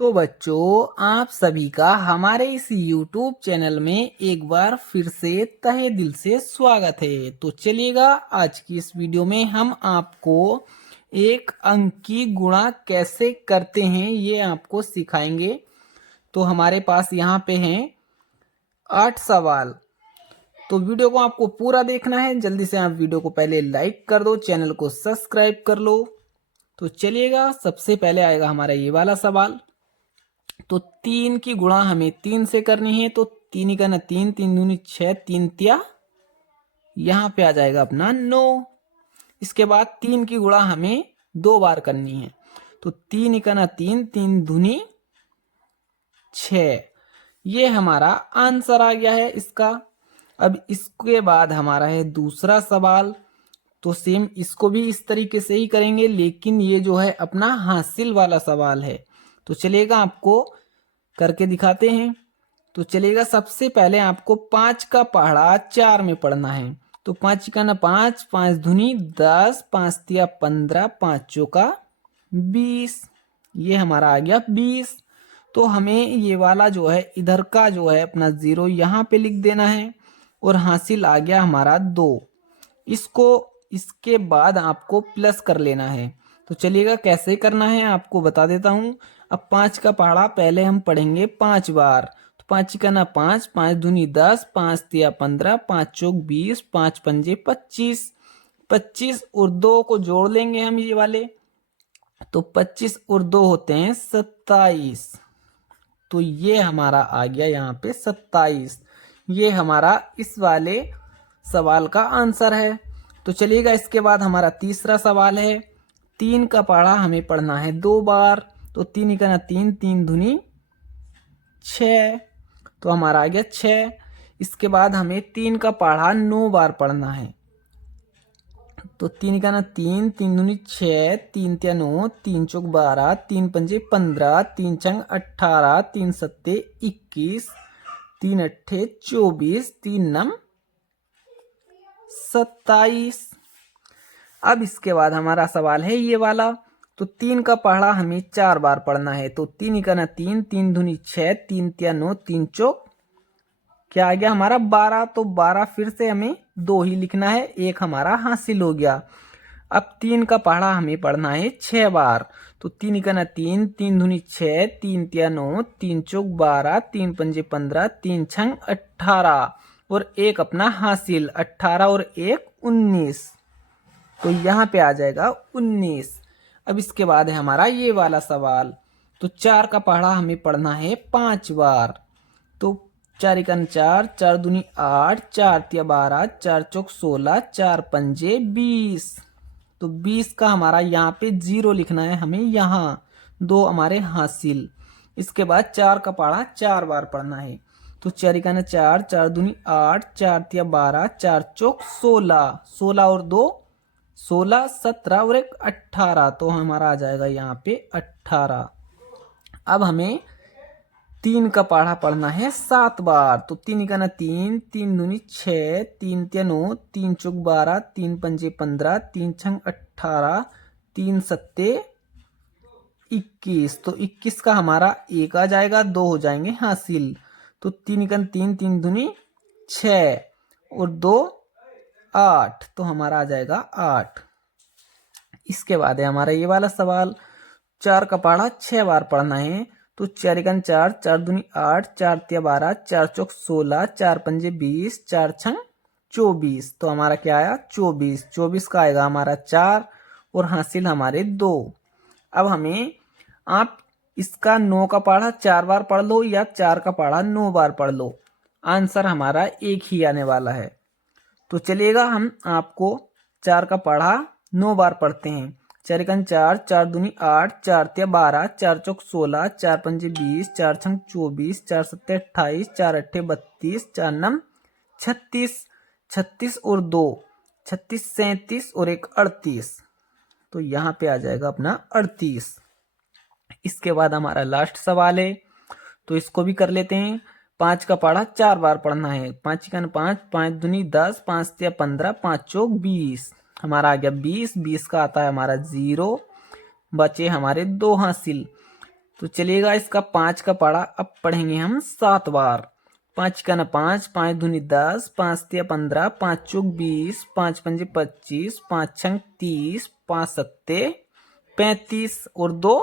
तो बच्चों, आप सभी का हमारे इस YouTube चैनल में एक बार फिर से तहे दिल से स्वागत है। तो चलिएगा, आज की इस वीडियो में हम आपको एक अंक की गुणा कैसे करते हैं ये आपको सिखाएंगे। तो हमारे पास यहाँ पे हैं 8 सवाल। तो वीडियो को आपको पूरा देखना है। जल्दी से आप वीडियो को पहले लाइक कर दो, चैनल को सब्सक्राइब कर लो। तो चलिएगा, सबसे पहले आएगा हमारा ये वाला सवाल। तो 3 की गुणा हमें 3 से करनी है। तो 3 ही करना 3, 3 दूनी 6, 3 तिया यहाँ पे आ जाएगा अपना 9। इसके बाद 3 की गुणा हमें 2 बार करनी है। तो 3 ही करना 3, 3 दूनी 6। ये हमारा आंसर आ गया है इसका। अब इसके बाद हमारा है दूसरा सवाल। तो सेम इसको भी इस तरीके से ही करेंगे, लेकिन ये जो है अपना हासिल वाला सवाल है। तो चलिएगा, आपको करके दिखाते हैं। तो चलिएगा, सबसे पहले आपको 5 का पहाड़ा 4 में पढ़ना है। तो 5 का ना 5, 5 धुनी 10, 5 तिया 15, 5 चौका 20। ये हमारा आ गया 20। तो हमें ये वाला जो है इधर का जो है अपना 0 यहाँ पे लिख देना है। और हासिल आ गया हमारा 2। इसको इसके बाद आपको प्लस कर लेना है। तो चलिएगा, कैसे करना है आपको बता देता हूं। अब 5 का पहाड़ा पहले हम पढ़ेंगे 5 बार। तो 5 का ना 5, 5 दूनी 10, 5 तिया 15, 5 चौक 20, 5 पंजे 25। 25 और 2 को जोड़ लेंगे हम ये वाले। तो 25 और 2 होते हैं 27। तो ये हमारा आ गया यहाँ पे 27। ये हमारा इस वाले सवाल का आंसर है। तो चलिएगा, इसके बाद हमारा तीसरा सवाल है। 3 का पहाड़ा हमें पढ़ना है 2 बार। तो 3 ही करना 3, 3 दूनी 6। तो हमारा आ गया 6। इसके बाद हमें 3 का पहाड़ा 9 बार पढ़ना है। तो 3 का ना 3, 3 दूनी 6, 3 तिया 9, 3 चौक 12, 3 पंजे 15, 3 छंग 18, 3 सत्ते 21, 3 अट्ठे 24, 3 नम 27। अब इसके बाद हमारा सवाल है ये वाला। तो 3 का पहाड़ा हमें 4 बार पढ़ना है। तो 3 ही करना 3, 3 दूनी 6, 3 तिया 9, 3 चौक क्या आ गया हमारा 12। तो 12 फिर से हमें 2 ही लिखना है, एक हमारा हासिल हो गया। अब 3 का पहाड़ा हमें पढ़ना है 6 बार। तो 3 ही करना 3, 3 दूनी 6, 3 तिया 9, 3 चौक 12, 3 पंजे 15, 3 छंग 18 और एक अपना हासिल 18 और एक 19। तो यहाँ पे आ जाएगा 19। अब इसके बाद है हमारा ये वाला सवाल। तो 4 का पहाड़ा हमें पढ़ना है 5 बार। तो 4 एकन 4, 4 दूनी 8, 4 तिया 12, 4 चौक 16, 4 पंजे 20। तो 20 का हमारा यहाँ पे 0 लिखना है हमें यहाँ। 2 हमारे हासिल। इसके बाद 4 का पहाड़ा 4 बार पढ़ना है। तो 4 एकन 4, 4 दूनी 8, 4 तिया 12, 4 चौक 16, 16 और 2 16, 17 और एक 18। तो हमारा आ जाएगा यहाँ पे 18। अब हमें 3 का पहाड़ा पढ़ना है 7 बार। तो 3 का ना 3, 3 दूनी 6, 3 तिया 9, 3 चौक 12, 3 पंजे 15, 3 छंग 18, 3 सत्ते 21। तो 21 का हमारा 1 आ जाएगा, 2 हो जाएंगे हासिल। तो 3 का 3, 3 दूनी 6 और 2 8। तो हमारा आ जाएगा 8। इसके बाद है हमारा ये वाला सवाल। 4 का पहाड़ा 6 बार पढ़ना है। तो 4 एकन 4, 4 दूनी 8, 4 तिया 12, 4 चौक 16, 4 पंजे 20, 4 छंग 24। तो हमारा क्या आया 24। 24 का आएगा हमारा 4 और हासिल हमारे 2। अब हमें आप इसका 9 का पहाड़ा 4 बार पढ़ लो या 4 का पहाड़ा 9 बार पढ़ लो, आंसर हमारा एक ही आने वाला है। तो चलिएगा, हम आपको 4 का पहाड़ा 9 बार पढ़ते हैं। 4 एकन 4, 4 दूनी 8, 4 तिया 12, 4 चौक 16, 4 पंजे 20, 4 छंग 24, 4 सत्ते 28, 4 अट्ठे 32, 4 नम 36, 36 और 2 36, 37 और एक 38। तो यहाँ पे आ जाएगा अपना 38। इसके बाद हमारा लास्ट सवाल है, तो इसको भी कर लेते हैं। 5 का पहाड़ा 4 बार पढ़ना है। 5 का 5, 5 दूनी 10, 5 तिया 15, 5 चौक 20। हमारा आ गया 20। 20 का आता है हमारा 0, बचे हमारे 2 हासिल। तो चलिएगा इसका 5 का पढ़ा अब पढ़ेंगे हम 7 बार। 5 का न 5, 5 दूनी 10, 5 तिया 15, 5 चौक 20, 5 पंजे 25, 5 छंग 30, 5 सत्ते 35 और 2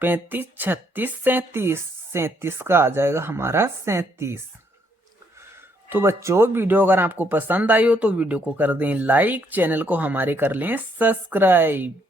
35, 36, 37। 37 का आ जाएगा हमारा 37। तो बच्चों वीडियो अगर आपको पसंद आई हो तो वीडियो को कर दें लाइक, चैनल को हमारे कर लें सब्सक्राइब।